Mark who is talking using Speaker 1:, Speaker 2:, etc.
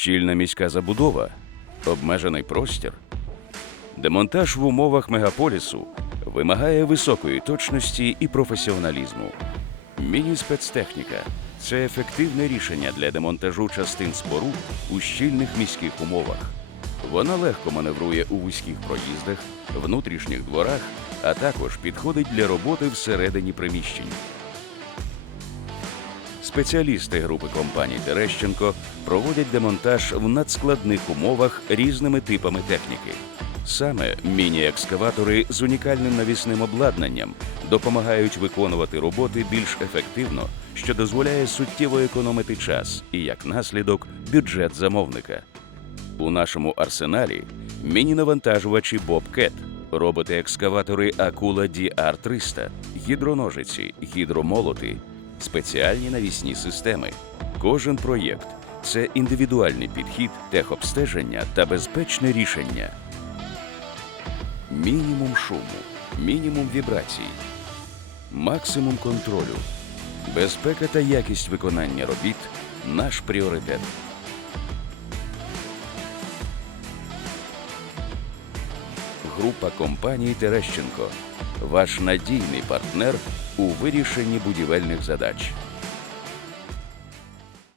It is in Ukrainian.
Speaker 1: щільна міська забудова, обмежений простір. Демонтаж в умовах мегаполісу вимагає високої точності і професіоналізму. Міні-спецтехніка це ефективне рішення для демонтажу частин споруд у щільних міських умовах. Вона легко маневрує у вузьких проїздах, внутрішніх дворах, а також підходить для роботи всередині приміщень. Спеціалісти групи компаній Терещенко проводять демонтаж в надскладних умовах різними типами техніки. Саме міні-екскаватори з унікальним навісним обладнанням допомагають виконувати роботи більш ефективно, що дозволяє суттєво економити час і, як наслідок, бюджет замовника. У нашому арсеналі міні-навантажувачі Bobcat, роботи-екскаватори Акула DR300, гідроножиці, гідромолоти, спеціальні навісні системи. Кожен проєкт це індивідуальний підхід, техобстеження та безпечне рішення. Мінімум шуму, мінімум вібрацій, максимум контролю. Безпека та якість виконання робіт наш пріоритет. Група компаній Терещенко. Ваш надійний партнер у вирішенні будівельних задач.